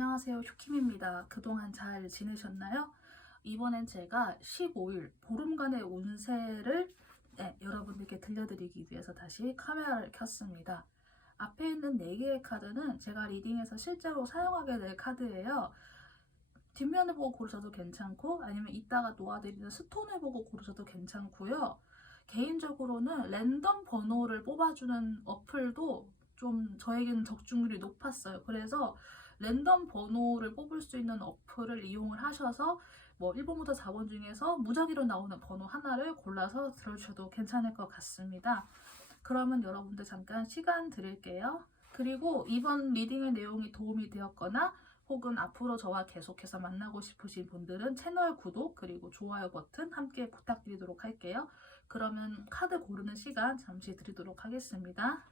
안녕하세요, 쇼킴입니다. 그동안 잘 지내셨나요? 이번엔 제가 15일 보름간의 운세를 여러분들께 들려드리기 위해서 다시 카메라를 켰습니다. 앞에 있는 4개의 카드는 제가 리딩에서 실제로 사용하게 될 카드예요. 뒷면을 보고 고르셔도 괜찮고 아니면 이따가 놓아드리는 스톤을 보고 고르셔도 괜찮고요. 개인적으로는 랜덤 번호를 뽑아주는 어플도 좀 저에게는 적중률이 높았어요. 그래서 랜덤 번호를 뽑을 수 있는 어플을 이용을 하셔서 뭐 1번부터 4번 중에서 무작위로 나오는 번호 하나를 골라서 들어주셔도 괜찮을 것 같습니다. 그러면 여러분들 잠깐 시간 드릴게요. 그리고 이번 리딩의 내용이 도움이 되었거나 혹은 앞으로 저와 계속해서 만나고 싶으신 분들은 채널 구독 그리고 좋아요 버튼 함께 부탁드리도록 할게요. 그러면 카드 고르는 시간 잠시 드리도록 하겠습니다.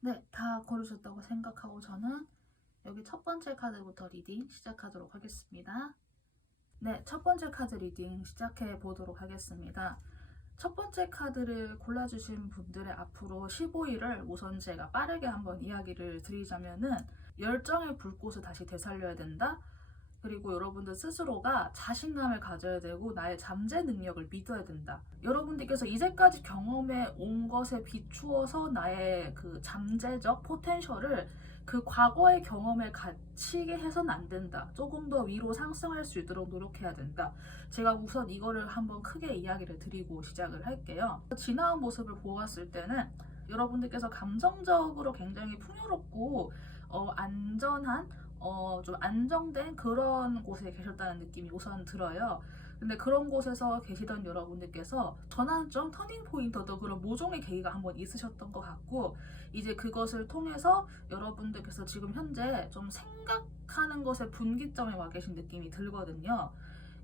네, 다 고르셨다고 생각하고 저는 여기 첫 번째 카드부터 리딩 시작하도록 하겠습니다. 네, 첫 번째 카드 리딩 시작해 보도록 하겠습니다. 첫 번째 카드를 골라주신 분들의 앞으로 15일을 우선 제가 빠르게 한번 이야기를 드리자면은 열정의 불꽃을 다시 되살려야 된다. 그리고 여러분들 스스로가 자신감을 가져야 되고 나의 잠재 능력을 믿어야 된다. 여러분들께서 이제까지 경험해 온 것에 비추어서 나의 그 잠재적 포텐셜을 그 과거의 경험에 갇히게 해서는 안 된다. 조금 더 위로 상승할 수 있도록 노력해야 된다. 제가 우선 이거를 한번 크게 이야기를 드리고 시작을 할게요. 지나온 모습을 보았을 때는 여러분들께서 감정적으로 굉장히 풍요롭고 안전한 좀 안정된 그런 곳에 계셨다는 느낌이 우선 들어요. 근데 그런 곳에서 계시던 여러분들께서 전환점, 터닝 포인트도 그런 모종의 계기가 한번 있으셨던 것 같고 이제 그것을 통해서 여러분들께서 지금 현재 좀 생각하는 것에 분기점에 와 계신 느낌이 들거든요.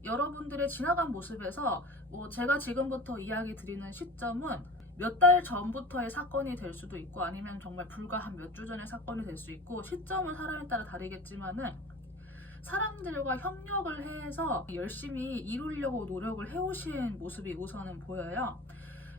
여러분들의 지나간 모습에서 제가 지금부터 이야기 드리는 시점은 몇 달 전부터의 사건이 될 수도 있고 아니면 정말 불과 한 몇 주 전의 사건이 될 수 있고 시점은 사람에 따라 다르겠지만은 사람들과 협력을 해서 열심히 이루려고 노력을 해오신 모습이 우선은 보여요.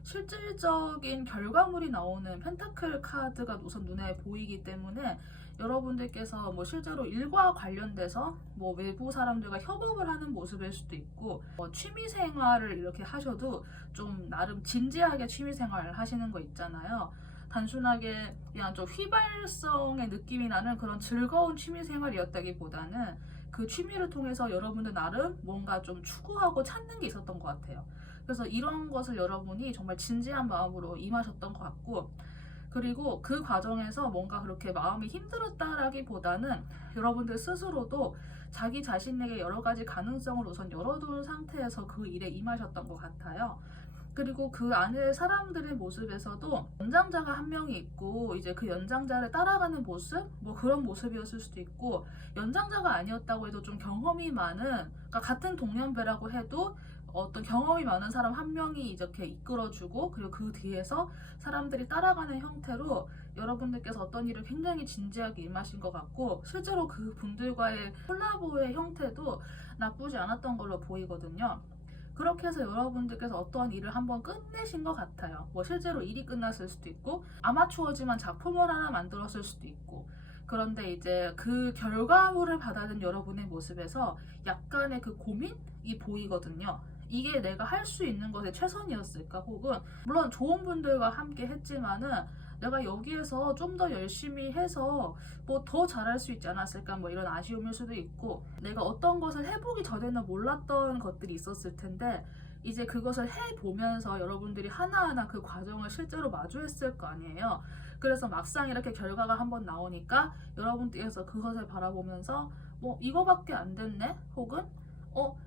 실질적인 결과물이 나오는 펜타클 카드가 우선 눈에 보이기 때문에 여러분들께서 실제로 일과 관련돼서 외부 사람들과 협업을 하는 모습일 수도 있고 취미 생활을 이렇게 하셔도 좀 나름 진지하게 취미 생활을 하시는 거 있잖아요. 단순하게 그냥 좀 휘발성의 느낌이 나는 그런 즐거운 취미 생활이었다기보다는 그 취미를 통해서 여러분들 나름 뭔가 좀 추구하고 찾는 게 있었던 것 같아요. 그래서 이런 것을 여러분이 정말 진지한 마음으로 임하셨던 것 같고 그리고 그 과정에서 뭔가 그렇게 마음이 힘들었다라기보다는 여러분들 스스로도 자기 자신에게 여러 가지 가능성을 우선 열어둔 상태에서 그 일에 임하셨던 것 같아요. 그리고 그 안에 사람들의 모습에서도 연장자가 한 명이 있고 이제 그 연장자를 따라가는 모습? 그런 모습이었을 수도 있고 연장자가 아니었다고 해도 좀 경험이 많은 그러니까 같은 동년배라고 해도 어떤 경험이 많은 사람 한 명이 이렇게 이끌어주고 그리고 그 뒤에서 사람들이 따라가는 형태로 여러분들께서 어떤 일을 굉장히 진지하게 임하신 것 같고 실제로 그 분들과의 콜라보의 형태도 나쁘지 않았던 걸로 보이거든요. 그렇게 해서 여러분들께서 어떤 일을 한번 끝내신 것 같아요. 실제로 일이 끝났을 수도 있고 아마추어지만 작품을 하나 만들었을 수도 있고 그런데 이제 그 결과물을 받아든 여러분의 모습에서 약간의 그 고민이 보이거든요. 이게 내가 할 수 있는 것에 최선이었을까? 혹은 물론 좋은 분들과 함께 했지만은 내가 여기에서 좀 더 열심히 해서 더 잘할 수 있지 않았을까 이런 아쉬움일 수도 있고 내가 어떤 것을 해보기 전에는 몰랐던 것들이 있었을 텐데 이제 그것을 해보면서 여러분들이 하나하나 그 과정을 실제로 마주했을 거 아니에요. 그래서 막상 이렇게 결과가 한번 나오니까 여러분께서 그것을 바라보면서 뭐 이거밖에 안 됐네? 혹은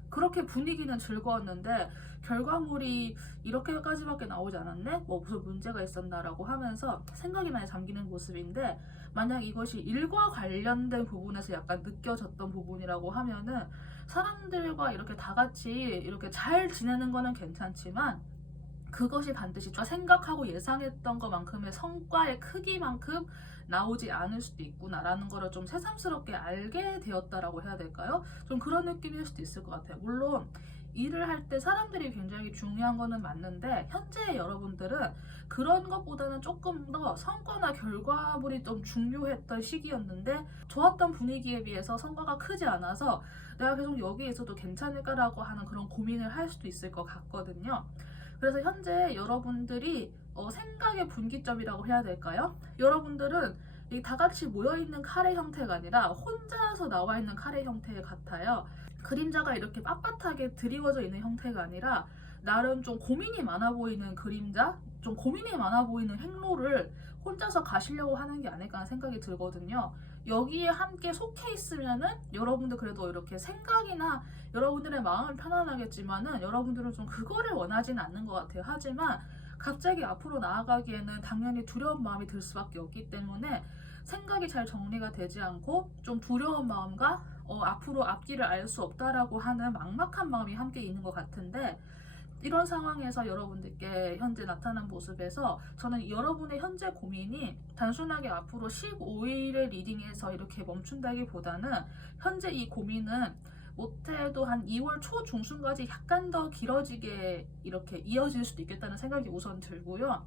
그렇게 분위기는 즐거웠는데 결과물이 이렇게까지밖에 나오지 않았네? 뭐 무슨 문제가 있었나라고 하면서 생각이 많이 잠기는 모습인데, 만약 이것이 일과 관련된 부분에서 약간 느껴졌던 부분이라고 하면은 사람들과 이렇게 다 같이 이렇게 잘 지내는 거는 괜찮지만 그것이 반드시 제가 생각하고 예상했던 것만큼의 성과의 크기만큼 나오지 않을 수도 있구나라는 거를 좀 새삼스럽게 알게 되었다라고 해야 될까요? 좀 그런 느낌일 수도 있을 것 같아요. 물론 일을 할 때 사람들이 굉장히 중요한 거는 맞는데, 현재 여러분들은 그런 것보다는 조금 더 성과나 결과물이 좀 중요했던 시기였는데, 좋았던 분위기에 비해서 성과가 크지 않아서 내가 계속 여기에 있어도 괜찮을까라고 하는 그런 고민을 할 수도 있을 것 같거든요. 그래서 현재 여러분들이 생각의 분기점이라고 해야 될까요? 여러분들은 이 다 같이 모여있는 카레 형태가 아니라 혼자서 나와 있는 카레 형태 같아요. 그림자가 이렇게 빳빳하게 드리워져 있는 형태가 아니라 나름 좀 고민이 많아 보이는 그림자, 좀 고민이 많아 보이는 행로를 혼자서 가시려고 하는 게 아닐까 하는 생각이 들거든요. 여기에 함께 속해 있으면은 여러분들 그래도 이렇게 생각이나 여러분들의 마음은 편안하겠지만은 여러분들은 좀 그거를 원하지는 않는 것 같아요. 하지만 갑자기 앞으로 나아가기에는 당연히 두려운 마음이 들 수밖에 없기 때문에 생각이 잘 정리가 되지 않고 좀 두려운 마음과 앞으로 앞길을 알 수 없다라고 하는 막막한 마음이 함께 있는 것 같은데, 이런 상황에서 여러분들께 현재 나타난 모습에서 저는 여러분의 현재 고민이 단순하게 앞으로 15일의 리딩에서 이렇게 멈춘다기보다는 현재 이 고민은 못해도 한 2월 초 중순까지 약간 더 길어지게 이렇게 이어질 수도 있겠다는 생각이 우선 들고요.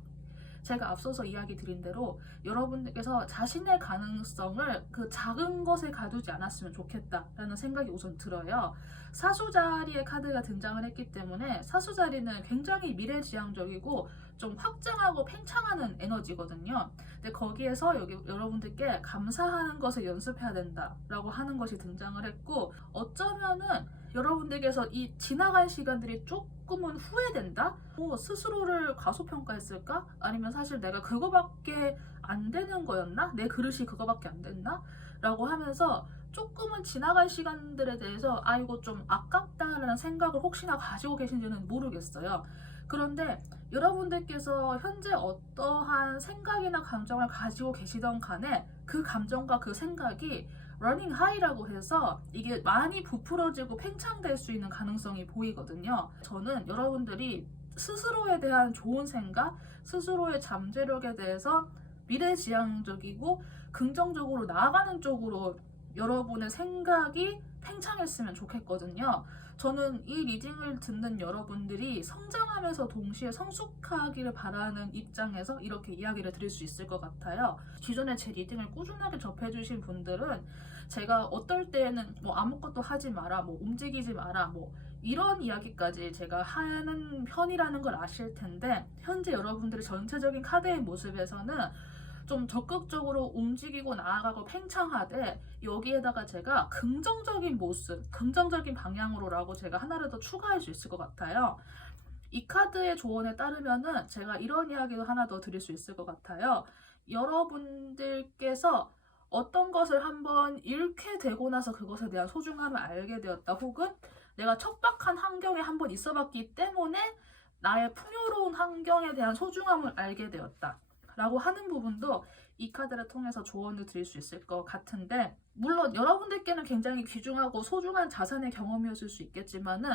제가 앞서서 이야기 드린 대로 여러분들께서 자신의 가능성을 그 작은 것에 가두지 않았으면 좋겠다라는 생각이 우선 들어요. 사수자리의 카드가 등장을 했기 때문에 사수자리는 굉장히 미래지향적이고 좀 확장하고 팽창하는 에너지거든요. 근데 거기에서 여기 여러분들께 감사하는 것을 연습해야 된다라고 하는 것이 등장을 했고, 어쩌면은 여러분들께서 이 지나간 시간들이 조금은 후회된다? 스스로를 과소평가했을까? 아니면 사실 내가 그거밖에 안 되는 거였나? 내 그릇이 그거밖에 안 됐나? 라고 하면서 조금은 지나간 시간들에 대해서 이거 좀 아깝다라는 생각을 혹시나 가지고 계신지는 모르겠어요. 그런데 여러분들께서 현재 어떠한 생각이나 감정을 가지고 계시던 간에 그 감정과 그 생각이 러닝 하이라고 해서 이게 많이 부풀어지고 팽창될 수 있는 가능성이 보이거든요. 저는 여러분들이 스스로에 대한 좋은 생각, 스스로의 잠재력에 대해서 미래지향적이고 긍정적으로 나아가는 쪽으로 여러분의 생각이 팽창했으면 좋겠거든요. 저는 이 리딩을 듣는 여러분들이 성장하면서 동시에 성숙하기를 바라는 입장에서 이렇게 이야기를 드릴 수 있을 것 같아요. 기존에 제 리딩을 꾸준하게 접해주신 분들은 제가 어떨 때는 뭐 아무것도 하지 마라, 뭐 움직이지 마라, 뭐 이런 이야기까지 제가 하는 편이라는 걸 아실 텐데, 현재 여러분들의 전체적인 카드의 모습에서는 좀 적극적으로 움직이고 나아가고 팽창하되, 여기에다가 제가 긍정적인 모습, 긍정적인 방향으로라고 제가 하나를 더 추가할 수 있을 것 같아요. 이 카드의 조언에 따르면은 제가 이런 이야기도 하나 더 드릴 수 있을 것 같아요. 여러분들께서 어떤 것을 한번 잃게 되고 나서 그것에 대한 소중함을 알게 되었다, 혹은 내가 척박한 환경에 한번 있어 봤기 때문에 나의 풍요로운 환경에 대한 소중함을 알게 되었다 라고 하는 부분도 이 카드를 통해서 조언을 드릴 수 있을 것 같은데, 물론 여러분들께는 굉장히 귀중하고 소중한 자산의 경험이었을 수 있겠지만은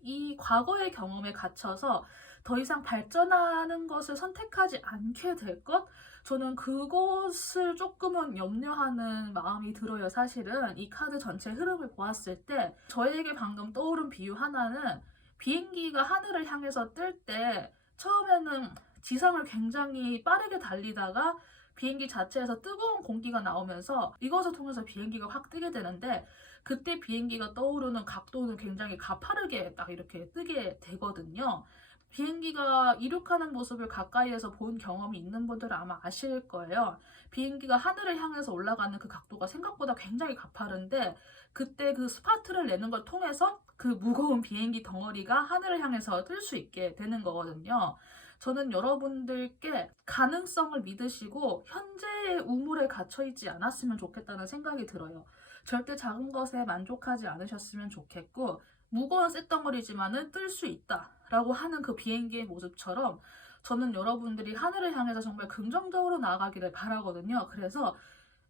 이 과거의 경험에 갇혀서 더 이상 발전하는 것을 선택하지 않게 될 것? 저는 그것을 조금은 염려하는 마음이 들어요. 사실은 이 카드 전체 흐름을 보았을 때 저에게 방금 떠오른 비유 하나는, 비행기가 하늘을 향해서 뜰 때 처음에는 지상을 굉장히 빠르게 달리다가 비행기 자체에서 뜨거운 공기가 나오면서 이것을 통해서 비행기가 확 뜨게 되는데, 그때 비행기가 떠오르는 각도는 굉장히 가파르게 딱 이렇게 뜨게 되거든요. 비행기가 이륙하는 모습을 가까이에서 본 경험이 있는 분들은 아마 아실 거예요. 비행기가 하늘을 향해서 올라가는 그 각도가 생각보다 굉장히 가파른데 그때 그 스파트를 내는 걸 통해서 그 무거운 비행기 덩어리가 하늘을 향해서 뜰 수 있게 되는 거거든요. 저는 여러분들께 가능성을 믿으시고 현재의 우물에 갇혀 있지 않았으면 좋겠다는 생각이 들어요. 절대 작은 것에 만족하지 않으셨으면 좋겠고 무거운 쇳덩어리지만은 뜰 수 있다라고 하는 그 비행기의 모습처럼 저는 여러분들이 하늘을 향해서 정말 긍정적으로 나아가기를 바라거든요. 그래서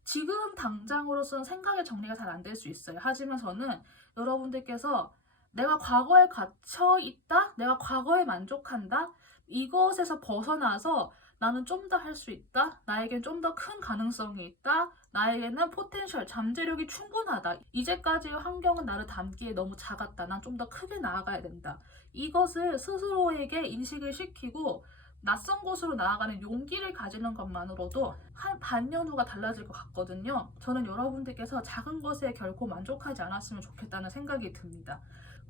지금 당장으로서는 생각의 정리가 잘 안 될 수 있어요. 하지만 저는 여러분들께서 내가 과거에 갇혀 있다, 내가 과거에 만족한다, 이것에서 벗어나서 나는 좀 더 할 수 있다, 나에겐 좀 더 큰 가능성이 있다, 나에게는 포텐셜, 잠재력이 충분하다, 이제까지의 환경은 나를 담기에 너무 작았다, 난 좀 더 크게 나아가야 된다. 이것을 스스로에게 인식을 시키고 낯선 곳으로 나아가는 용기를 가지는 것만으로도 한 반년 후가 달라질 것 같거든요. 저는 여러분들께서 작은 것에 결코 만족하지 않았으면 좋겠다는 생각이 듭니다.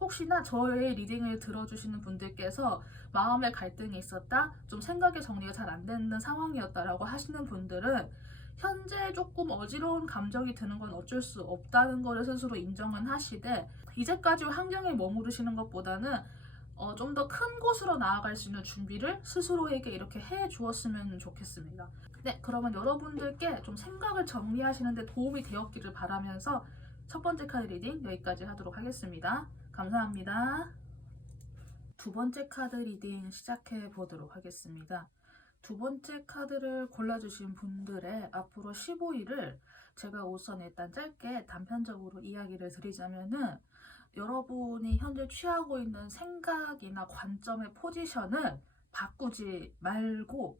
혹시나 저의 리딩을 들어주시는 분들께서 마음의 갈등이 있었다, 좀 생각의 정리가 잘 안 되는 상황이었다라고 하시는 분들은 현재 조금 어지러운 감정이 드는 건 어쩔 수 없다는 거를 스스로 인정은 하시되 이제까지 환경에 머무르시는 것보다는 좀 더 큰 곳으로 나아갈 수 있는 준비를 스스로에게 이렇게 해 주었으면 좋겠습니다. 네, 그러면 여러분들께 좀 생각을 정리하시는데 도움이 되었기를 바라면서 첫 번째 카드 리딩 여기까지 하도록 하겠습니다. 감사합니다. 두 번째 카드 리딩 시작해 보도록 하겠습니다. 두 번째 카드를 골라주신 분들의 앞으로 15일을 제가 우선 일단 짧게 단편적으로 이야기를 드리자면은 여러분이 현재 취하고 있는 생각이나 관점의 포지션을 바꾸지 말고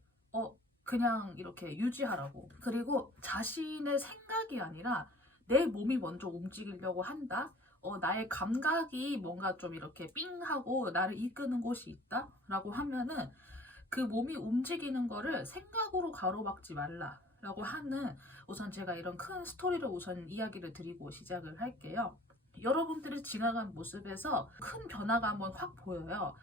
그냥 이렇게 유지하라고. 그리고 자신의 생각이 아니라 내 몸이 먼저 움직이려고 한다. 나의 감각이 뭔가 좀 이렇게 삥하고 나를 이끄는 곳이 있다 라고 하면은 그 몸이 움직이는 거를 생각으로 가로막지 말라라고 하는 우선 제가 이런 큰 스토리를 우선 이야기를 드리고 시작을 할게요. 여러분들이 지나간 모습에서 큰 변화가 한번 확 보여요.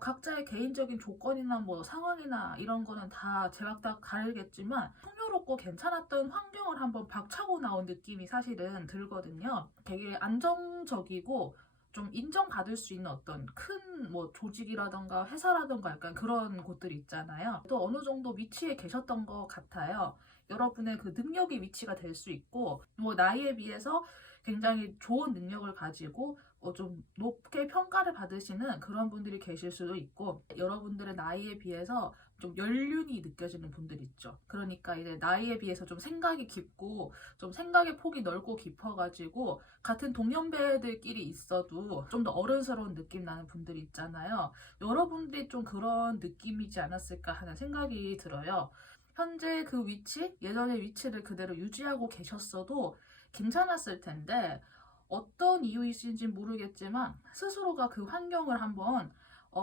각자의 개인적인 조건이나 뭐 상황이나 이런 거는 다 제각각 다르겠지만 풍요롭고 괜찮았던 환경을 한번 박차고 나온 느낌이 사실은 들거든요. 되게 안정적이고 좀 인정받을 수 있는 어떤 큰 뭐 조직이라던가 회사라던가 약간 그런 곳들 있잖아요. 또 어느 정도 위치에 계셨던 것 같아요. 여러분의 그 능력이 위치가 될 수 있고 뭐 나이에 비해서 굉장히 좋은 능력을 가지고 좀 높게 평가를 받으시는 그런 분들이 계실 수도 있고 여러분들의 나이에 비해서 좀 연륜이 느껴지는 분들 있죠. 그러니까 이제 나이에 비해서 좀 생각이 깊고 좀 생각의 폭이 넓고 깊어가지고 같은 동년배들끼리 있어도 좀 더 어른스러운 느낌 나는 분들이 있잖아요. 여러분들이 좀 그런 느낌이지 않았을까 하는 생각이 들어요. 현재 그 위치, 예전의 위치를 그대로 유지하고 계셨어도 괜찮았을 텐데 어떤 이유이신지 모르겠지만 스스로가 그 환경을 한번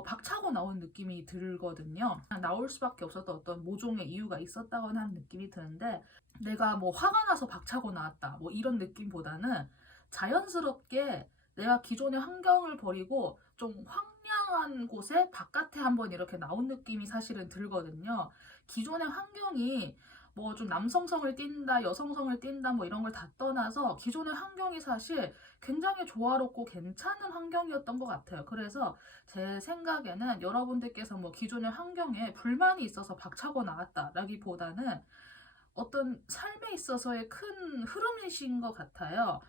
박차고 나온 느낌이 들거든요. 나올 수밖에 없었던 어떤 모종의 이유가 있었다거나 하는 느낌이 드는데 내가 뭐 화가 나서 박차고 나왔다 뭐 이런 느낌보다는 자연스럽게 내가 기존의 환경을 버리고 좀 황량한 곳에 바깥에 한번 이렇게 나온 느낌이 사실은 들거든요. 기존의 환경이 뭐 좀 남성성을 띈다, 여성성을 띈다, 뭐 이런 걸 다 떠나서 기존의 환경이 사실 굉장히 조화롭고 괜찮은 환경이었던 것 같아요. 그래서 제 생각에는 여러분들께서 뭐 기존의 환경에 불만이 있어서 박차고 나왔다라기보다는 어떤 삶에 있어서의 큰 흐름이신 것 같아요.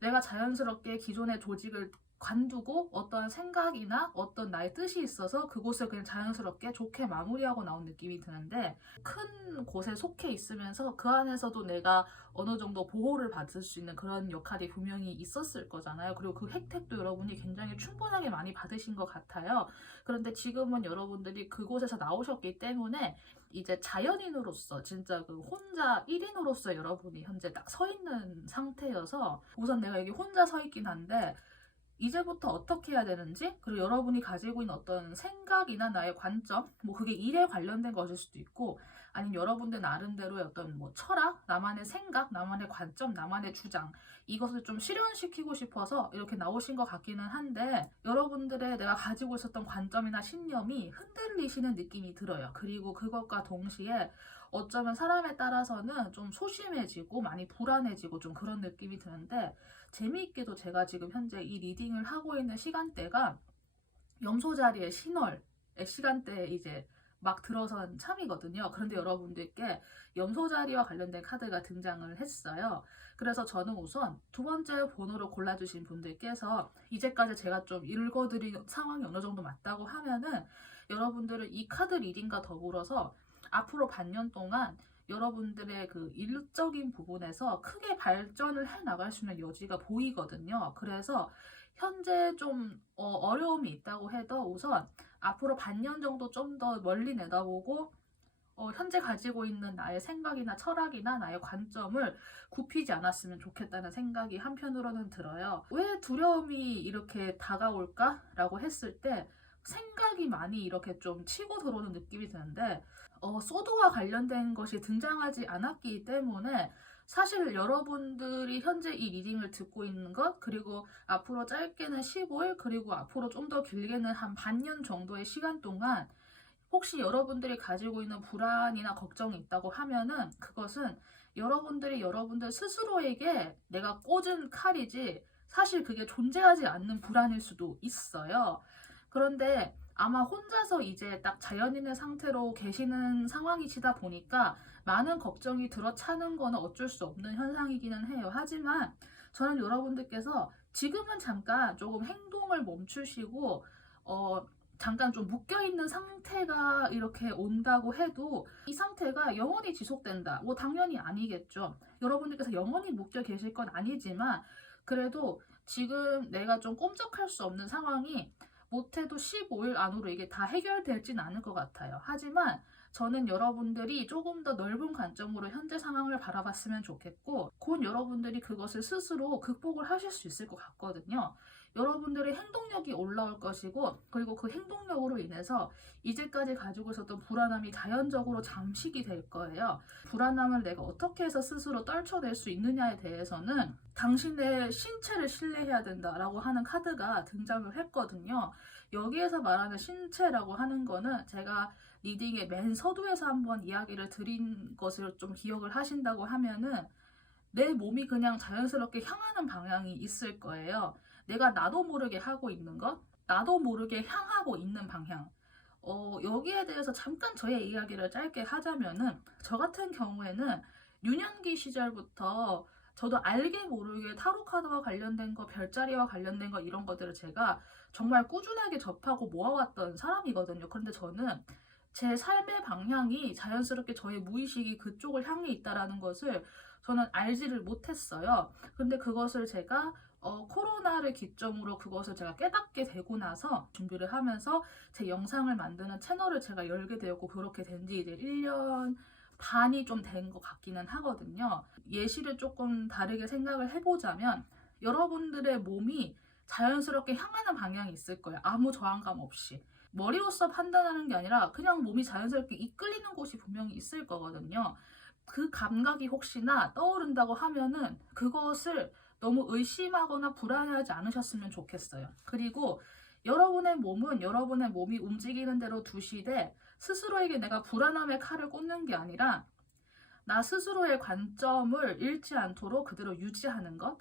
내가 자연스럽게 기존의 조직을 관두고 어떠한 생각이나 어떤 나의 뜻이 있어서 그곳을 그냥 자연스럽게 좋게 마무리하고 나온 느낌이 드는데 큰 곳에 속해 있으면서 그 안에서도 내가 어느 정도 보호를 받을 수 있는 그런 역할이 분명히 있었을 거잖아요. 그리고 그 혜택도 여러분이 굉장히 충분하게 많이 받으신 것 같아요. 그런데 지금은 여러분들이 그곳에서 나오셨기 때문에 이제 자연인으로서 진짜 그 혼자 1인으로서 여러분이 현재 딱 서 있는 상태여서 우선 내가 여기 혼자 서 있긴 한데 이제부터 어떻게 해야 되는지, 그리고 여러분이 가지고 있는 어떤 생각이나 나의 관점, 뭐 그게 일에 관련된 것일 수도 있고, 아니면 여러분들 나름대로의 어떤 뭐 철학, 나만의 생각, 나만의 관점, 나만의 주장, 이것을 좀 실현시키고 싶어서 이렇게 나오신 것 같기는 한데, 여러분들의 내가 가지고 있었던 관점이나 신념이 흔들리시는 느낌이 들어요. 그리고 그것과 동시에 어쩌면 사람에 따라서는 좀 소심해지고 많이 불안해지고 좀 그런 느낌이 드는데, 재미있게도 제가 지금 현재 이 리딩을 하고 있는 시간대가 염소 자리의 신월의 시간대에 이제 막 들어선 참이거든요. 그런데 여러분들께 염소 자리와 관련된 카드가 등장을 했어요. 그래서 저는 우선 두 번째 번호를 골라주신 분들께서 이제까지 제가 좀 읽어드린 상황이 어느 정도 맞다고 하면은, 여러분들은 이 카드 리딩과 더불어서 앞으로 반년 동안 여러분들의 그 일적인 부분에서 크게 발전을 해 나갈 수 있는 여지가 보이거든요. 그래서 현재 좀 어려움이 있다고 해도 우선 앞으로 반년 정도 좀 더 멀리 내다보고 현재 가지고 있는 나의 생각이나 철학이나 나의 관점을 굽히지 않았으면 좋겠다는 생각이 한편으로는 들어요. 왜 두려움이 이렇게 다가올까라고 했을 때 생각이 많이 이렇게 좀 치고 들어오는 느낌이 드는데, 소드와 관련된 것이 등장하지 않았기 때문에 사실 여러분들이 현재 이 리딩을 듣고 있는 것, 그리고 앞으로 짧게는 15일, 그리고 앞으로 좀 더 길게는 한 반년 정도의 시간 동안 혹시 여러분들이 가지고 있는 불안이나 걱정이 있다고 하면은, 그것은 여러분들이 여러분들 스스로에게 내가 꽂은 칼이지 사실 그게 존재하지 않는 불안일 수도 있어요. 그런데 아마 혼자서 이제 딱 자연인의 상태로 계시는 상황이시다 보니까 많은 걱정이 들어차는 거는 어쩔 수 없는 현상이기는 해요. 하지만 저는 여러분들께서 지금은 잠깐 조금 행동을 멈추시고 잠깐 좀 묶여있는 상태가 이렇게 온다고 해도 이 상태가 영원히 지속된다. 뭐 당연히 아니겠죠. 여러분들께서 영원히 묶여 계실 건 아니지만, 그래도 지금 내가 좀 꼼짝할 수 없는 상황이 못해도 15일 안으로 이게 다 해결될진 않을 것 같아요. 하지만 저는 여러분들이 조금 더 넓은 관점으로 현재 상황을 바라봤으면 좋겠고, 곧 여러분들이 그것을 스스로 극복을 하실 수 있을 것 같거든요. 여러분들의 행동력이 올라올 것이고, 그리고 그 행동력으로 인해서 이제까지 가지고 있었던 불안함이 자연적으로 잠식이 될 거예요. 불안함을 내가 어떻게 해서 스스로 떨쳐낼 수 있느냐에 대해서는 당신의 신체를 신뢰해야 된다라고 하는 카드가 등장을 했거든요. 여기에서 말하는 신체라고 하는 거는 제가 리딩의 맨 서두에서 한번 이야기를 드린 것을 좀 기억을 하신다고 하면은, 내 몸이 그냥 자연스럽게 향하는 방향이 있을 거예요. 내가 나도 모르게 하고 있는 것, 나도 모르게 향하고 있는 방향. 여기에 대해서 잠깐 저의 이야기를 짧게 하자면은, 저 같은 경우에는 유년기 시절부터 저도 알게 모르게 타로 카드와 관련된 거, 별자리와 관련된 거, 이런 것들을 제가 정말 꾸준하게 접하고 모아왔던 사람이거든요. 그런데 저는 제 삶의 방향이 자연스럽게 저의 무의식이 그쪽을 향해 있다라는 것을 저는 알지를 못했어요. 근데 그것을 제가 코로나를 기점으로 그것을 제가 깨닫게 되고 나서 준비를 하면서 제 영상을 만드는 채널을 제가 열게 되었고, 그렇게 된 지 이제 1년 반이 좀 된 것 같기는 하거든요. 예시를 조금 다르게 생각을 해보자면, 여러분들의 몸이 자연스럽게 향하는 방향이 있을 거예요. 아무 저항감 없이. 머리로서 판단하는 게 아니라 그냥 몸이 자연스럽게 이끌리는 곳이 분명히 있을 거거든요. 그 감각이 혹시나 떠오른다고 하면은 그것을 너무 의심하거나 불안해하지 않으셨으면 좋겠어요. 그리고 여러분의 몸은 여러분의 몸이 움직이는 대로 두시되, 스스로에게 내가 불안함의 칼을 꽂는 게 아니라 나 스스로의 관점을 잃지 않도록 그대로 유지하는 것.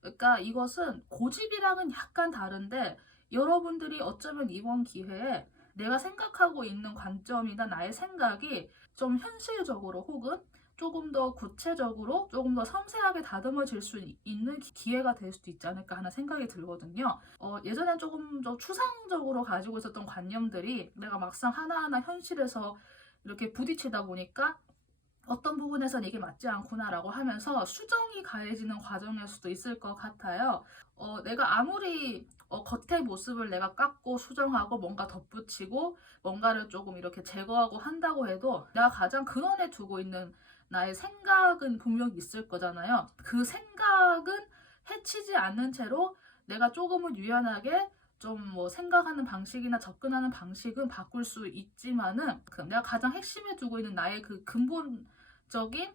그러니까 이것은 고집이랑은 약간 다른데, 여러분들이 어쩌면 이번 기회에 내가 생각하고 있는 관점이나 나의 생각이 좀 현실적으로 혹은 조금 더 구체적으로 조금 더 섬세하게 다듬어질 수 있는 기회가 될 수도 있지 않을까 하는 생각이 들거든요. 예전엔 조금 더 추상적으로 가지고 있었던 관념들이 내가 막상 하나하나 현실에서 이렇게 부딪히다 보니까 어떤 부분에선 이게 맞지 않구나라고 하면서 수정이 가해지는 과정일 수도 있을 것 같아요. 내가 아무리 겉의 모습을 내가 깎고 수정하고 뭔가 덧붙이고 뭔가를 조금 이렇게 제거하고 한다고 해도, 내가 가장 근원에 두고 있는 나의 생각은 분명히 있을 거잖아요. 그 생각은 해치지 않는 채로 내가 조금은 유연하게 좀 뭐 생각하는 방식이나 접근하는 방식은 바꿀 수 있지만은 내가 가장 핵심에 두고 있는 나의 그 근본적인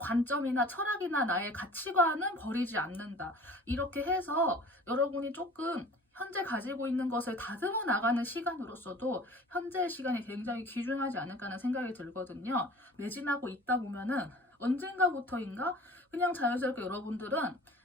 관점이나 철학이나 나의 가치관은 버리지 않는다. 이렇게 해서 여러분이 조금 현재 가지고 있는 것을 다듬어 나가는 시간으로서도 현재의 시간이 굉장히 귀중하지 않을까 하는 생각이 들거든요. 매진하고 있다 보면은 언젠가부터인가 그냥 자연스럽게 여러분들은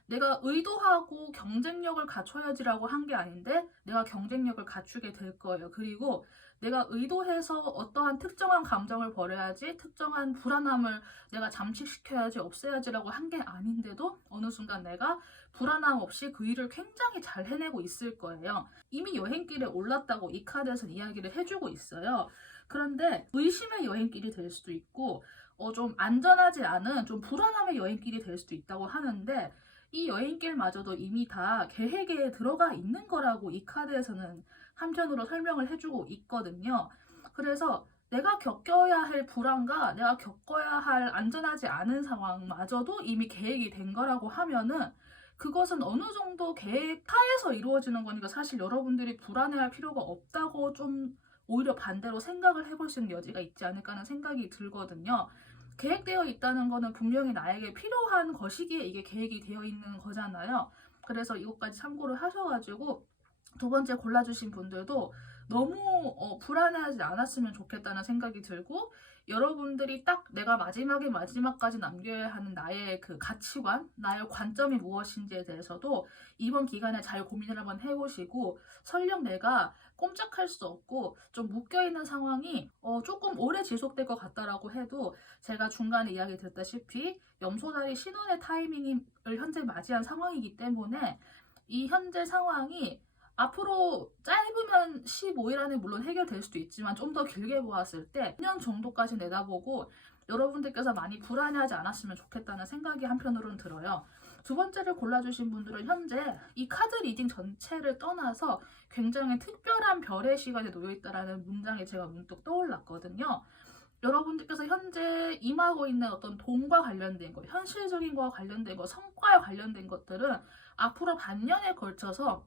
내가 의도하고 경쟁력을 갖춰야지라고 한 게 아닌데 내가 경쟁력을 갖추게 될 거예요. 그리고 내가 의도해서 어떠한 특정한 감정을 버려야지, 특정한 불안함을 내가 잠식시켜야지, 없애야지라고 한 게 아닌데도 어느 순간 내가 불안함 없이 그 일을 굉장히 잘 해내고 있을 거예요. 이미 여행길에 올랐다고 이 카드에서는 이야기를 해주고 있어요. 그런데 의심의 여행길이 될 수도 있고 좀 안전하지 않은 좀 불안함의 여행길이 될 수도 있다고 하는데 이 여행길마저도 이미 다 계획에 들어가 있는 거라고 이 카드에서는 한편으로 설명을 해주고 있거든요. 그래서 내가 겪어야 할 불안과 내가 겪어야 할 안전하지 않은 상황마저도 이미 계획이 된 거라고 하면은 그것은 어느 정도 계획 하에서 이루어지는 거니까 사실 여러분들이 불안해할 필요가 없다고 좀 오히려 반대로 생각을 해볼 수 있는 여지가 있지 않을까 하는 생각이 들거든요. 계획되어 있다는 거는 분명히 나에게 필요한 것이기에 이게 계획이 되어 있는 거잖아요. 그래서 이것까지 참고를 하셔가지고 두 번째 골라주신 분들도 너무 불안해하지 않았으면 좋겠다는 생각이 들고 여러분들이 딱 내가 마지막까지 남겨야 하는 나의 그 가치관, 나의 관점이 무엇인지에 대해서도 이번 기간에 잘 고민을 한번 해보시고 설령 내가 꼼짝할 수 없고 좀 묶여있는 상황이 조금 오래 지속될 것 같다라고 해도 제가 중간에 이야기 드렸다시피 염소다리 신혼의 타이밍을 현재 맞이한 상황이기 때문에 이 현재 상황이 앞으로 짧으면 15일 안에 물론 해결될 수도 있지만 좀 더 길게 보았을 때 1년 정도까지 내다보고 여러분들께서 많이 불안해하지 않았으면 좋겠다는 생각이 한편으로는 들어요. 두 번째를 골라주신 분들은 현재 이 카드 리딩 전체를 떠나서 굉장히 특별한 별의 시간에 놓여있다라는 문장이 제가 문득 떠올랐거든요. 여러분들께서 현재 임하고 있는 어떤 돈과 관련된 것, 현실적인 것과 관련된 것, 성과에 관련된 것들은 앞으로 반년에 걸쳐서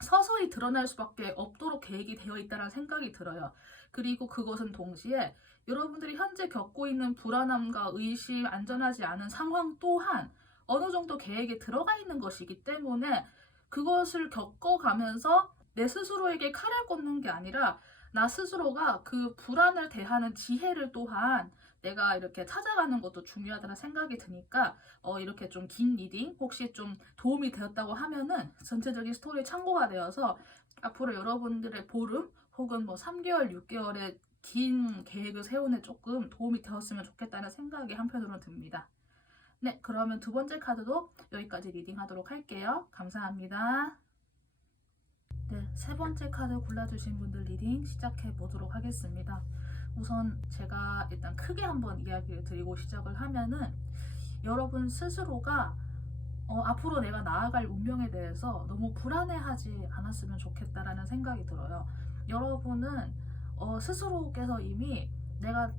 서서히 드러날 수밖에 없도록 계획이 되어 있다는 생각이 들어요. 그리고 그것은 동시에 여러분들이 현재 겪고 있는 불안함과 의심, 안전하지 않은 상황 또한 어느 정도 계획에 들어가 있는 것이기 때문에 그것을 겪어가면서 내 스스로에게 칼을 꽂는 게 아니라 나 스스로가 그 불안을 대하는 지혜를 또한 내가 이렇게 찾아가는 것도 중요하다는 생각이 드니까 이렇게 좀 긴 리딩 혹시 좀 도움이 되었다고 하면은 전체적인 스토리 참고가 되어서 앞으로 여러분들의 보름 혹은 뭐 3개월, 6개월의 긴 계획을 세우는 조금 도움이 되었으면 좋겠다는 생각이 한편으로는 듭니다. 네, 그러면 두 번째 카드도 여기까지 리딩하도록 할게요. 감사합니다. 네, 세 번째 카드 골라주신 분들 리딩 시작해 보도록 하겠습니다. 우선 제가 일단 크게 한번 이야기를 드리고 시작을 하면은 여러분 스스로가 앞으로 내가 나아갈 운명에 대해서 너무 불안해하지 않았으면 좋겠다라는 생각이 들어요. 여러분은 스스로께서 이미 내가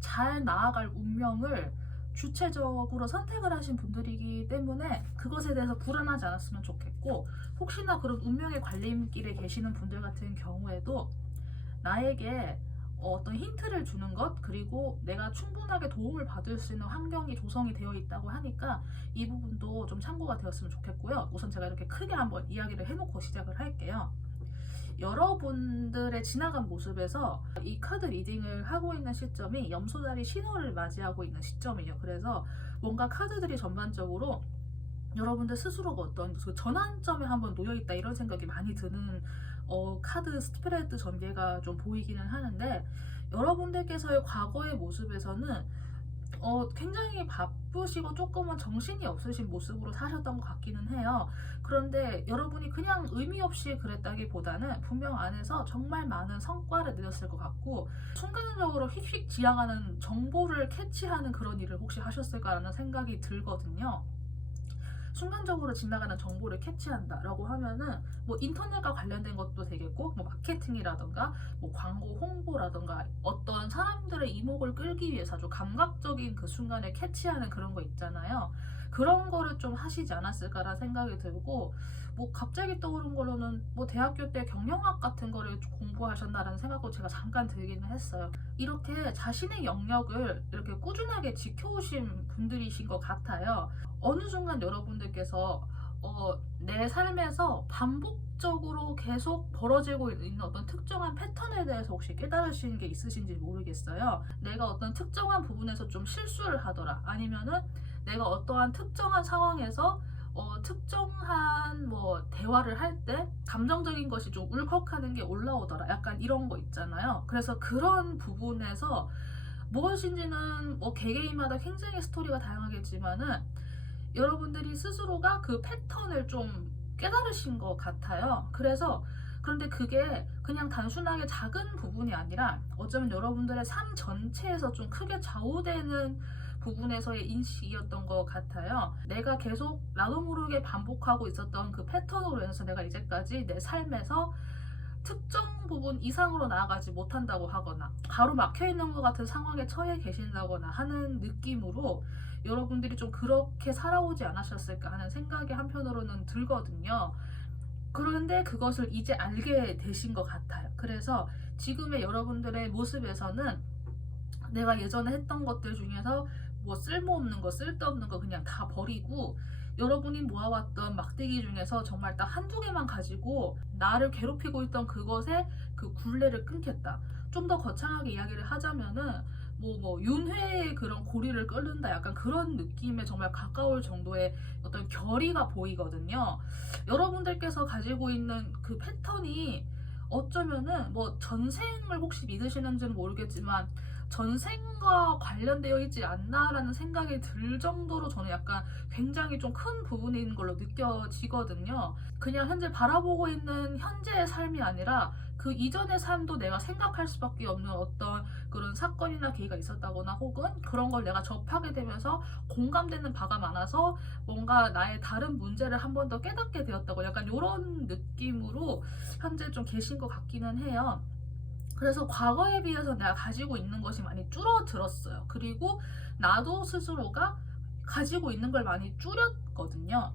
잘 나아갈 운명을 주체적으로 선택을 하신 분들이기 때문에 그것에 대해서 불안하지 않았으면 좋겠고 혹시나 그런 운명의 갈림길에 계시는 분들 같은 경우에도 나에게 어떤 힌트를 주는 것 그리고 내가 충분하게 도움을 받을 수 있는 환경이 조성이 되어 있다고 하니까 이 부분도 좀 참고가 되었으면 좋겠고요. 우선 제가 이렇게 크게 한번 이야기를 해놓고 시작을 할게요. 여러분들의 지나간 모습에서 이 카드 리딩을 하고 있는 시점이 염소다리 신호를 맞이하고 있는 시점이에요. 그래서 뭔가 카드들이 전반적으로 여러분들 스스로가 어떤 그 전환점에 한번 놓여있다 이런 생각이 많이 드는 카드 스프레드 전개가 좀 보이기는 하는데 여러분들께서의 과거의 모습에서는 굉장히 바쁘시고 조금은 정신이 없으신 모습으로 사셨던 것 같기는 해요. 그런데 여러분이 그냥 의미 없이 그랬다기보다는 분명 안에서 정말 많은 성과를 내셨을 것 같고 순간적으로 휙휙 지나가는 정보를 캐치하는 그런 일을 혹시 하셨을까라는 생각이 들거든요. 순간적으로 지나가는 정보를 캐치한다라고 하면은 뭐 인터넷과 관련된 것도 되겠고 뭐 마케팅이라던가 뭐 광고 홍보라던가 어떤 사람들의 이목을 끌기 위해서 아주 감각적인 그 순간에 캐치하는 그런 거 있잖아요. 그런 거를 좀 하시지 않았을까라는 생각이 들고 뭐 갑자기 떠오른 거로는 뭐 대학교 때 경영학 같은 거를 공부하셨나라는 생각도 제가 잠깐 들기는 했어요. 이렇게 자신의 영역을 이렇게 꾸준하게 지켜오신 분들이신 것 같아요. 어느 순간 여러분들께서 내 삶에서 반복적으로 계속 벌어지고 있는 어떤 특정한 패턴에 대해서 혹시 깨달으신 게 있으신지 모르겠어요. 내가 어떤 특정한 부분에서 좀 실수를 하더라, 아니면은 내가 어떠한 특정한 상황에서 특정한 뭐 대화를 할 때 감정적인 것이 좀 울컥하는 게 올라오더라, 약간 이런 거 있잖아요. 그래서 그런 부분에서 무엇인지는 뭐 개개인마다 굉장히 스토리가 다양하겠지만은 여러분들이 스스로가 그 패턴을 좀 깨달으신 것 같아요. 그런데 그게 그냥 단순하게 작은 부분이 아니라 어쩌면 여러분들의 삶 전체에서 좀 크게 좌우되는 부분에서의 인식이었던 것 같아요. 내가 계속 나도 모르게 반복하고 있었던 그 패턴으로 인해서 내가 이제까지 내 삶에서 특정 부분 이상으로 나아가지 못한다고 하거나 가로막혀 있는 것 같은 상황에 처해 계신다거나 하는 느낌으로 여러분들이 좀 그렇게 살아오지 않으셨을까 하는 생각이 한편으로는 들거든요. 그런데 그것을 이제 알게 되신 것 같아요. 그래서 지금의 여러분들의 모습에서는 내가 예전에 했던 것들 중에서 뭐 쓸모없는 거, 쓸데없는 거 그냥 다 버리고 여러분이 모아왔던 막대기 중에서 정말 딱 한두 개만 가지고 나를 괴롭히고 있던 그것에 그 굴레를 끊겠다. 좀 더 거창하게 이야기를 하자면은 윤회의 그런 고리를 끓는다, 약간 그런 느낌에 정말 가까울 정도의 어떤 결의가 보이거든요. 여러분들께서 가지고 있는 그 패턴이 어쩌면은 뭐 전생을 혹시 믿으시는지는 모르겠지만 전생과 관련되어 있지 않나라는 생각이 들 정도로 저는 약간 굉장히 좀 큰 부분인 걸로 느껴지거든요. 그냥 현재 바라보고 있는 현재의 삶이 아니라 그 이전의 삶도 내가 생각할 수밖에 없는 어떤 그런 사건이나 계기가 있었다거나 혹은 그런 걸 내가 접하게 되면서 공감되는 바가 많아서 뭔가 나의 다른 문제를 한 번 더 깨닫게 되었다고, 약간 이런 느낌으로 현재 좀 계신 것 같기는 해요. 그래서 과거에 비해서 내가 가지고 있는 것이 많이 줄어들었어요. 그리고 나도 스스로가 가지고 있는 걸 많이 줄였거든요.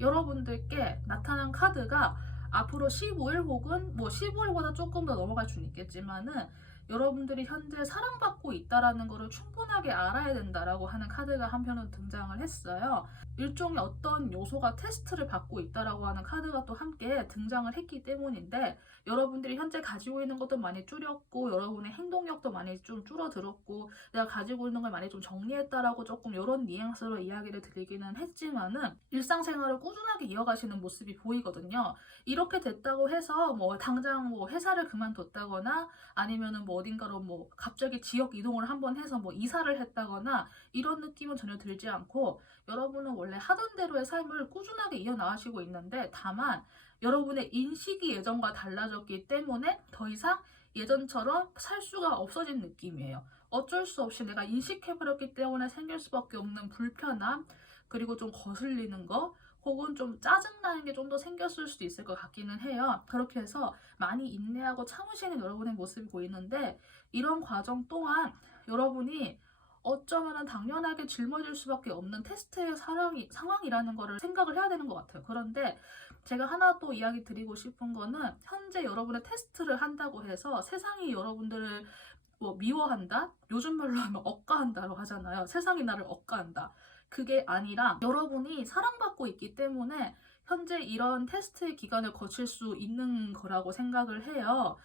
여러분들께 나타난 카드가 앞으로 15일 혹은 뭐 15일보다 조금 더 넘어갈 수는 있겠지만은 여러분들이 현재 사랑받고 있다라는 것을 충분하게 알아야 된다라고 하는 카드가 한편으로 등장을 했어요. 일종의 어떤 요소가 테스트를 받고 있다라고 하는 카드가 또 함께 등장을 했기 때문인데, 여러분들이 현재 가지고 있는 것도 많이 줄였고 여러분의 행동력도 많이 좀 줄어들었고 내가 가지고 있는 걸 많이 좀 정리했다라고 조금 이런 뉘앙스로 이야기를 드리기는 했지만은 일상생활을 꾸준하게 이어가시는 모습이 보이거든요. 이렇게 됐다고 해서 뭐 당장 뭐 회사를 그만뒀다거나 아니면은 뭐 어딘가로 뭐 갑자기 지역 이동을 한번 해서 뭐 이사를 했다거나 이런 느낌은 전혀 들지 않고 여러분은 원래 하던 대로의 삶을 꾸준하게 이어나가시고 있는데, 다만 여러분의 인식이 예전과 달라졌기 때문에 더 이상 예전처럼 살 수가 없어진 느낌이에요. 어쩔 수 없이 내가 인식해버렸기 때문에 생길 수밖에 없는 불편함, 그리고 좀 거슬리는 거, 혹은 좀 짜증나는 게 좀 더 생겼을 수도 있을 것 같기는 해요. 그렇게 해서 많이 인내하고 참으시는 여러분의 모습이 보이는데, 이런 과정 또한 여러분이 어쩌면 당연하게 짊어질 수밖에 없는 테스트의 상황이라는 거를 생각을 해야 되는 것 같아요. 그런데 제가 하나 또 이야기 드리고 싶은 거는, 현재 여러분의 테스트를 한다고 해서 세상이 여러분들을 뭐 미워한다? 요즘 말로 하면 억까한다고 하잖아요. 세상이 나를 억까한다. 그게 아니라 여러분이 사랑받고 있기 때문에 현재 이런 테스트의 기간을 거칠 수 있는 거라고 생각을 해요.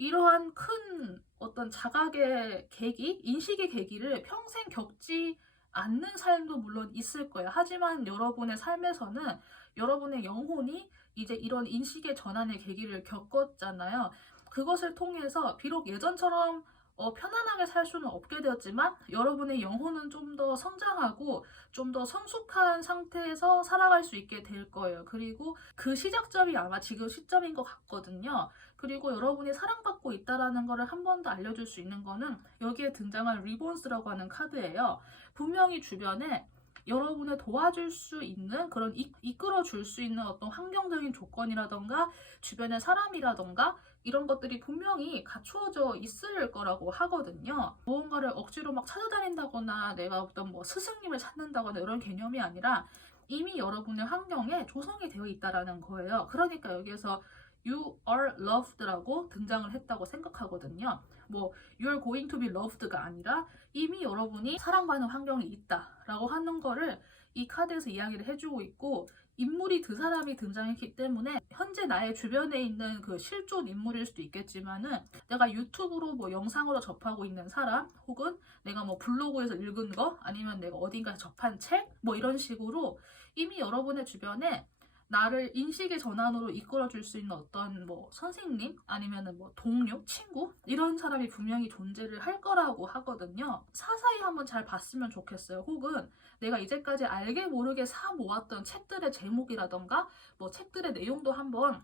이러한 큰 어떤 자각의 계기, 인식의 계기를 평생 겪지 않는 삶도 물론 있을 거예요. 하지만 여러분의 삶에서는 여러분의 영혼이 이제 이런 인식의 전환의 계기를 겪었잖아요. 그것을 통해서 비록 예전처럼 편안하게 살 수는 없게 되었지만 여러분의 영혼은 좀 더 성장하고 좀 더 성숙한 상태에서 살아갈 수 있게 될 거예요. 그리고 그 시작점이 아마 지금 시점인 것 같거든요. 그리고 여러분이 사랑받고 있다라는 것을 한 번 더 알려줄 수 있는 거는 여기에 등장한 리본스라고 하는 카드예요. 분명히 주변에 여러분을 도와줄 수 있는 그런 이끌어 줄 수 있는 어떤 환경적인 조건이라던가 주변의 사람이라던가 이런 것들이 분명히 갖추어져 있을 거라고 하거든요. 무언가를 억지로 막 찾아다닌다거나 내가 어떤 뭐 스승님을 찾는다거나 이런 개념이 아니라 이미 여러분의 환경에 조성이 되어 있다라는 거예요. 그러니까 여기에서 You are loved라고 등장을 했다고 생각하거든요. 뭐 You're going to be loved가 아니라 이미 여러분이 사랑받는 환경이 있다라고 하는 거를 이 카드에서 이야기를 해주고 있고, 인물이 두 사람이 등장했기 때문에 현재 나의 주변에 있는 그 실존 인물일 수도 있겠지만은 내가 유튜브로 뭐 영상으로 접하고 있는 사람, 혹은 내가 뭐 블로그에서 읽은 거, 아니면 내가 어딘가에 접한 책, 뭐 이런 식으로 이미 여러분의 주변에 나를 인식의 전환으로 이끌어줄 수 있는 어떤 뭐 선생님, 아니면은 뭐 동료, 친구, 이런 사람이 분명히 존재를 할 거라고 하거든요. 사사히 한번 잘 봤으면 좋겠어요. 혹은 내가 이제까지 알게 모르게 사 모았던 책들의 제목이라던가 뭐 책들의 내용도 한번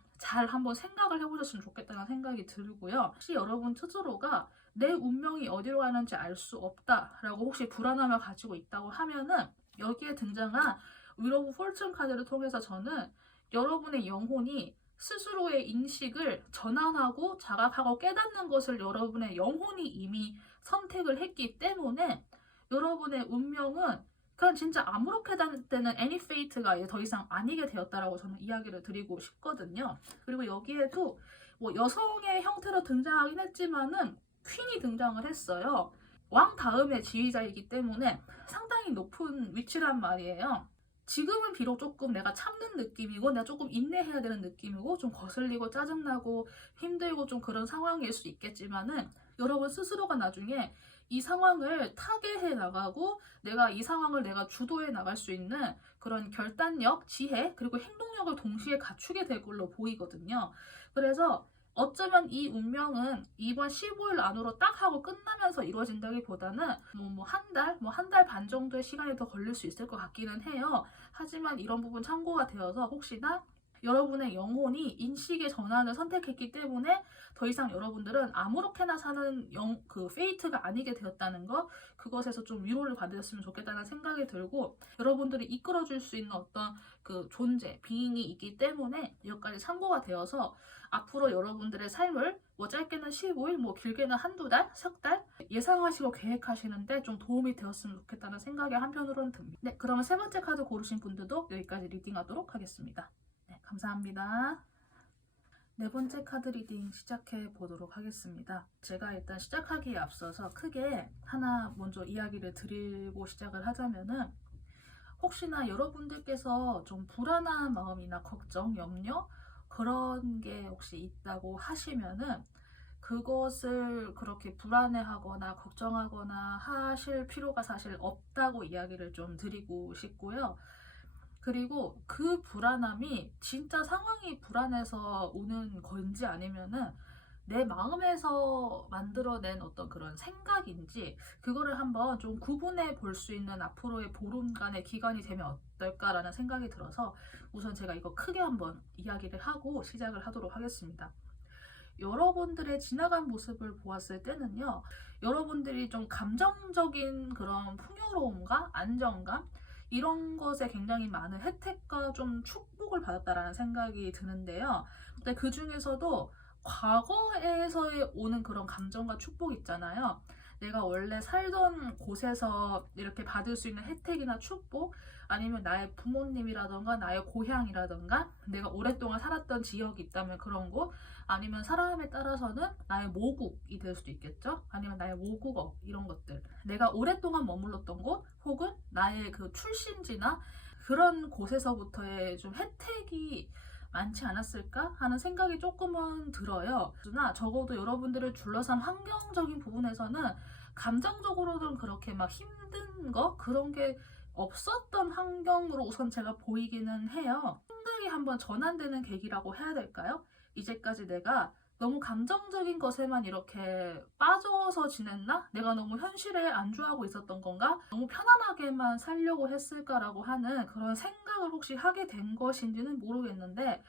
생각을 해보셨으면 좋겠다는 생각이 들고요. 혹시 여러분 스스로가 내 운명이 어디로 가는지 알 수 없다라고 혹시 불안함을 가지고 있다고 하면은, 여기에 등장한 윌 오브 포춘 카드를 통해서 저는 여러분의 영혼이 스스로의 인식을 전환하고 자각하고 깨닫는 것을 여러분의 영혼이 이미 선택을 했기 때문에 여러분의 운명은 그냥 진짜 아무렇게 되는 any fate가 더 이상 아니게 되었다라고 저는 이야기를 드리고 싶거든요. 그리고 여기에도 뭐 여성의 형태로 등장하긴 했지만은 퀸이 등장을 했어요. 왕 다음의 지휘자이기 때문에 상당히 높은 위치란 말이에요. 지금은 비록 조금 내가 참는 느낌이고 내가 조금 인내해야 되는 느낌이고 좀 거슬리고 짜증나고 힘들고 좀 그런 상황일 수 있겠지만은, 여러분 스스로가 나중에 이 상황을 타개해 나가고 내가 이 상황을 내가 주도해 나갈 수 있는 그런 결단력, 지혜, 그리고 행동력을 동시에 갖추게 될 걸로 보이거든요. 그래서 어쩌면 이 운명은 이번 15일 안으로 딱 하고 끝나면서 이루어진다기보다는 한 달 반 정도의 시간이 더 걸릴 수 있을 것 같기는 해요. 하지만 이런 부분 참고가 되어서 혹시나 여러분의 영혼이 인식의 전환을 선택했기 때문에 더 이상 여러분들은 아무렇게나 사는 그 페이트가 아니게 되었다는 것, 그것에서 좀 위로를 받으셨으면 좋겠다는 생각이 들고, 여러분들이 이끌어줄 수 있는 어떤 그 존재, 비잉이 있기 때문에 여기까지 참고가 되어서 앞으로 여러분들의 삶을 뭐 짧게는 15일, 뭐 길게는 한두 달, 석 달 예상하시고 계획하시는데 좀 도움이 되었으면 좋겠다는 생각이 한편으로는 듭니다. 네, 그러면 세 번째 카드 고르신 분들도 여기까지 리딩하도록 하겠습니다. 네, 감사합니다. 네 번째 카드 리딩 시작해 보도록 하겠습니다. 제가 일단 시작하기에 앞서서 크게 하나 먼저 이야기를 드리고 시작을 하자면은, 혹시나 여러분들께서 좀 불안한 마음이나 걱정, 염려, 그런 게 혹시 있다고 하시면은 그것을 그렇게 불안해하거나 걱정하거나 하실 필요가 사실 없다고 이야기를 좀 드리고 싶고요. 그리고 그 불안함이 진짜 상황이 불안해서 오는 건지 아니면은 내 마음에서 만들어낸 어떤 그런 생각인지, 그거를 한번 좀 구분해 볼 수 있는 앞으로의 보름간의 기간이 되면 어떨까라는 생각이 들어서 우선 제가 이거 크게 한번 이야기를 하고 시작을 하도록 하겠습니다. 여러분들의 지나간 모습을 보았을 때는요, 여러분들이 좀 감정적인 그런 풍요로움과 안정감, 이런 것에 굉장히 많은 혜택과 좀 축복을 받았다라는 생각이 드는데요. 근데 그 중에서도 과거에서의 오는 그런 감정과 축복 있잖아요. 내가 원래 살던 곳에서 이렇게 받을 수 있는 혜택이나 축복, 아니면 나의 부모님이라던가 나의 고향이라던가 내가 오랫동안 살았던 지역이 있다면 그런 곳, 아니면 사람에 따라서는 나의 모국이 될 수도 있겠죠. 아니면 나의 모국어, 이런 것들, 내가 오랫동안 머물렀던 곳, 혹은 나의 그 출신지나 그런 곳에서부터의 좀 혜택이 많지 않았을까 하는 생각이 조금은 들어요. 그러나 적어도 여러분들을 둘러싼 환경적인 부분에서는 감정적으로는 그렇게 막 힘든 거, 그런 게 없었던 환경으로 우선 제가 보이기는 해요. 생각이 한번 전환되는 계기라고 해야 될까요? 이제까지 내가 너무 감정적인 것에만 이렇게 빠져서 지냈나? 내가 너무 현실에 안주하고 있었던 건가? 너무 편안하게만 살려고 했을까라고 하는 그런 생각을 혹시 하게 된 것인지는 모르겠는데,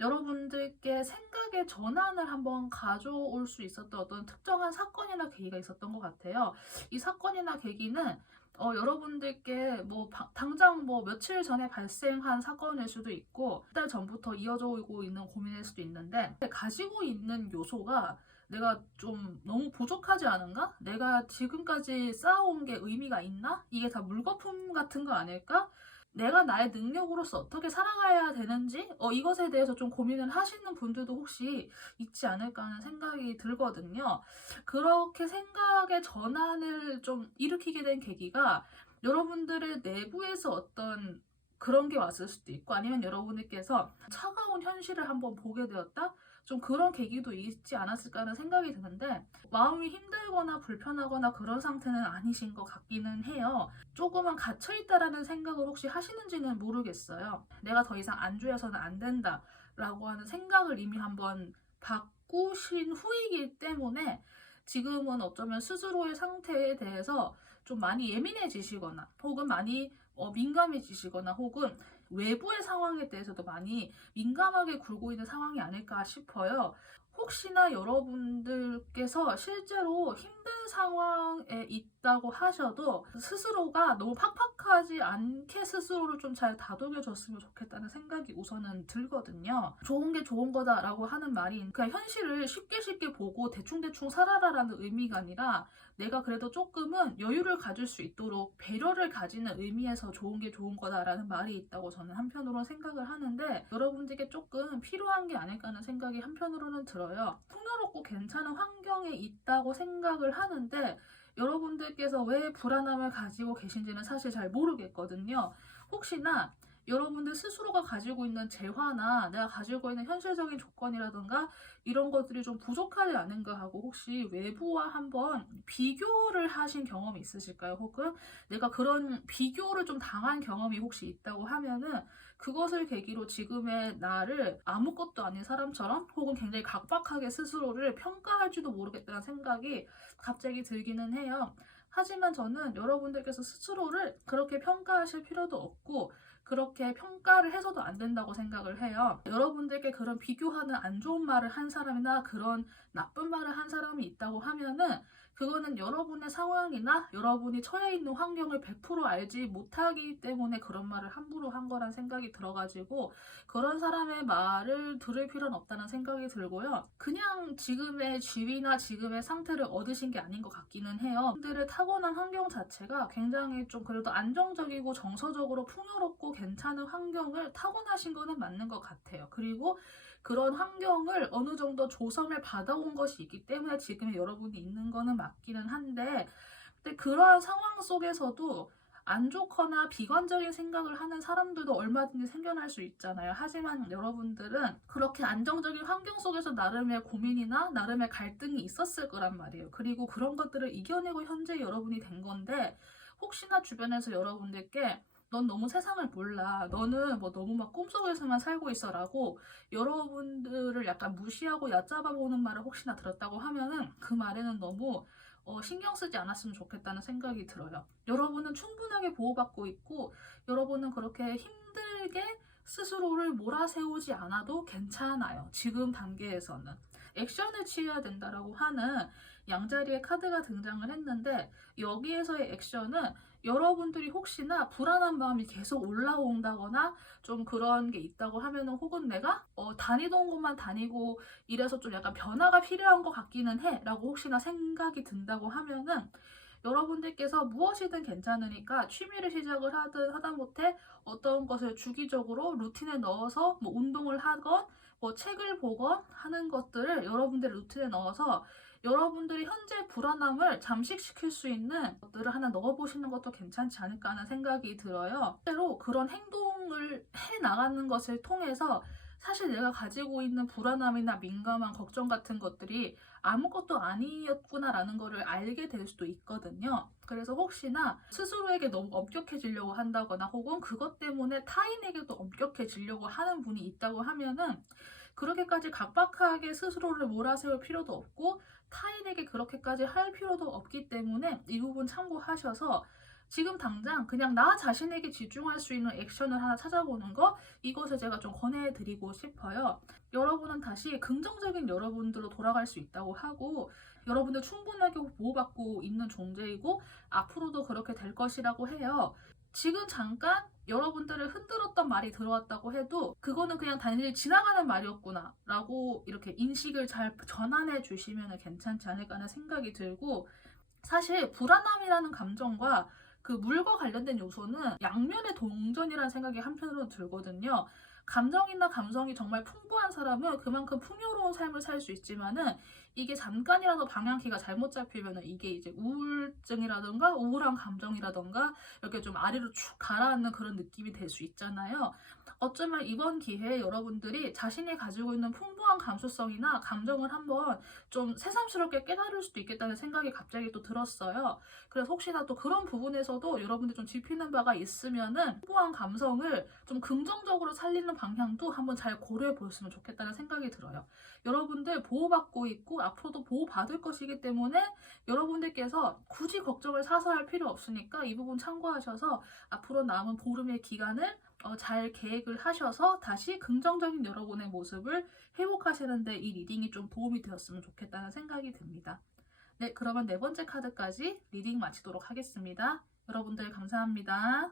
여러분들께 생각의 전환을 한번 가져올 수 있었던 어떤 특정한 사건이나 계기가 있었던 것 같아요. 이 사건이나 계기는 여러분들께 뭐 당장 뭐 며칠 전에 발생한 사건일 수도 있고 몇 달 전부터 이어져 오고 있는 고민일 수도 있는데, 가지고 있는 요소가 내가 좀 너무 부족하지 않은가? 내가 지금까지 쌓아온 게 의미가 있나? 이게 다 물거품 같은 거 아닐까? 내가 나의 능력으로서 어떻게 살아가야 되는지 이것에 대해서 좀 고민을 하시는 분들도 혹시 있지 않을까 하는 생각이 들거든요. 그렇게 생각의 전환을 좀 일으키게 된 계기가 여러분들의 내부에서 어떤 그런 게 왔을 수도 있고, 아니면 여러분들께서 차가운 현실을 한번 보게 되었다? 좀 그런 계기도 있지 않았을까 하는 생각이 드는데, 마음이 힘들거나 불편하거나 그런 상태는 아니신 것 같기는 해요. 조금은 갇혀있다라는 생각을 혹시 하시는지는 모르겠어요. 내가 더 이상 안주해서는 안 된다 라고 하는 생각을 이미 한번 바꾸신 후이기 때문에 지금은 어쩌면 스스로의 상태에 대해서 좀 많이 예민해지시거나, 혹은 많이 민감해지시거나, 혹은 외부의 상황에 대해서도 많이 민감하게 굴고 있는 상황이 아닐까 싶어요. 혹시나 여러분들께서 실제로 힘든 상황에 있다고 하셔도 스스로가 너무 팍팍하지 않게 스스로를 좀 잘 다독여줬으면 좋겠다는 생각이 우선은 들거든요. 좋은 게 좋은 거다라고 하는 말이 그냥 현실을 쉽게 쉽게 보고 대충대충 살아라라는 의미가 아니라, 내가 그래도 조금은 여유를 가질 수 있도록 배려를 가지는 의미에서 좋은 게 좋은 거다라는 말이 있다고 저는 한편으로는 생각을 하는데, 여러분들께 조금 필요한 게 아닐까 하는 생각이 한편으로는 들어요. 풍요롭고 괜찮은 환경에 있다고 생각을 하는데 여러분들께서 왜 불안함을 가지고 계신지는 사실 잘 모르겠거든요. 혹시나 여러분들 스스로가 가지고 있는 재화나 내가 가지고 있는 현실적인 조건이라든가 이런 것들이 좀 부족하지 않은가 하고 혹시 외부와 한번 비교를 하신 경험이 있으실까요? 혹은 내가 그런 비교를 좀 당한 경험이 혹시 있다고 하면은 그것을 계기로 지금의 나를 아무것도 아닌 사람처럼, 혹은 굉장히 각박하게 스스로를 평가할지도 모르겠다는 생각이 갑자기 들기는 해요. 하지만 저는 여러분들께서 스스로를 그렇게 평가하실 필요도 없고, 그렇게 평가를 해서도 안 된다고 생각을 해요. 여러분들께 그런 비교하는 안 좋은 말을 한 사람이나 그런 나쁜 말을 한 사람이 있다고 하면은 그거는 여러분의 상황이나 여러분이 처해 있는 환경을 100% 알지 못하기 때문에 그런 말을 함부로 한 거란 생각이 들어가지고, 그런 사람의 말을 들을 필요는 없다는 생각이 들고요. 그냥 지금의 지위나 지금의 상태를 얻으신 게 아닌 것 같기는 해요. 분들의 타고난 환경 자체가 굉장히 좀 그래도 안정적이고 정서적으로 풍요롭고 괜찮은 환경을 타고나신 거는 맞는 것 같아요. 그리고 그런 환경을 어느 정도 조성을 받아온 것이 있기 때문에 지금의 여러분이 있는 거는 맞기는 한데, 근데 그러한 상황 속에서도 안 좋거나 비관적인 생각을 하는 사람들도 얼마든지 생겨날 수 있잖아요. 하지만 여러분들은 그렇게 안정적인 환경 속에서 나름의 고민이나 나름의 갈등이 있었을 거란 말이에요. 그리고 그런 것들을 이겨내고 현재 여러분이 된 건데, 혹시나 주변에서 여러분들께 넌 너무 세상을 몰라, 너는 뭐 너무 막 꿈속에서만 살고 있어라고 여러분들을 약간 무시하고 얕잡아보는 말을 혹시나 들었다고 하면은 그 말에는 너무 신경 쓰지 않았으면 좋겠다는 생각이 들어요. 여러분은 충분하게 보호받고 있고, 여러분은 그렇게 힘들게 스스로를 몰아세우지 않아도 괜찮아요. 지금 단계에서는. 액션을 취해야 된다라고 하는 양자리의 카드가 등장을 했는데, 여기에서의 액션은 여러분들이 혹시나 불안한 마음이 계속 올라온다거나 좀 그런 게 있다고 하면은, 혹은 내가 다니던 곳만 다니고 이래서 좀 약간 변화가 필요한 것 같기는 해 라고 혹시나 생각이 든다고 하면은, 여러분들께서 무엇이든 괜찮으니까 취미를 시작을 하든 하다못해 어떤 것을 주기적으로 루틴에 넣어서 뭐 운동을 하건 뭐 책을 보건 하는 것들을 여러분들의 루틴에 넣어서 여러분들이 현재 불안함을 잠식시킬 수 있는 것들을 하나 넣어보시는 것도 괜찮지 않을까 하는 생각이 들어요. 실제로 그런 행동을 해 나가는 것을 통해서 사실 내가 가지고 있는 불안함이나 민감한 걱정 같은 것들이 아무것도 아니었구나라는 거를 알게 될 수도 있거든요. 그래서 혹시나 스스로에게 너무 엄격해지려고 한다거나, 혹은 그것 때문에 타인에게도 엄격해지려고 하는 분이 있다고 하면은, 그렇게까지 각박하게 스스로를 몰아세울 필요도 없고 타인에게 그렇게까지 할 필요도 없기 때문에 이 부분 참고하셔서 지금 당장 그냥 나 자신에게 집중할 수 있는 액션을 하나 찾아보는 거, 이것을 제가 좀 권해드리고 싶어요. 여러분은 다시 긍정적인 여러분들로 돌아갈 수 있다고 하고, 여러분들 충분하게 보호받고 있는 존재이고 앞으로도 그렇게 될 것이라고 해요. 지금 잠깐 여러분들을 흔들었던 말이 들어왔다고 해도 그거는 그냥 단지 지나가는 말이었구나 라고 이렇게 인식을 잘 전환해 주시면 괜찮지 않을까 하는 생각이 들고, 사실 불안함이라는 감정과 그 물과 관련된 요소는 양면의 동전이라는 생각이 한편으로 들거든요. 감정이나 감성이 정말 풍부한 사람은 그만큼 풍요로운 삶을 살 수 있지만은 이게 잠깐이라도 방향키가 잘못 잡히면은 이게 이제 우울증이라던가 우울한 감정이라던가 이렇게 좀 아래로 축 가라앉는 그런 느낌이 될 수 있잖아요. 어쩌면 이번 기회에 여러분들이 자신이 가지고 있는 풍부한 감수성이나 감정을 한번 좀 새삼스럽게 깨달을 수도 있겠다는 생각이 갑자기 또 들었어요. 그래서 혹시나 또 그런 부분에서도 여러분들 좀 짚히는 바가 있으면은 풍부한 감성을 좀 긍정적으로 살리는 방향도 한번 잘 고려해 보셨으면 좋겠다는 생각이 들어요. 여러분들 보호받고 있고 앞으로도 보호받을 것이기 때문에 여러분들께서 굳이 걱정을 사서 할 필요 없으니까 이 부분 참고하셔서 앞으로 남은 보름의 기간을 잘 계획을 하셔서 다시 긍정적인 여러분의 모습을 회복하시는데 이 리딩이 좀 도움이 되었으면 좋겠다는 생각이 듭니다. 네, 그러면 네 번째 카드까지 리딩 마치도록 하겠습니다. 여러분들 감사합니다.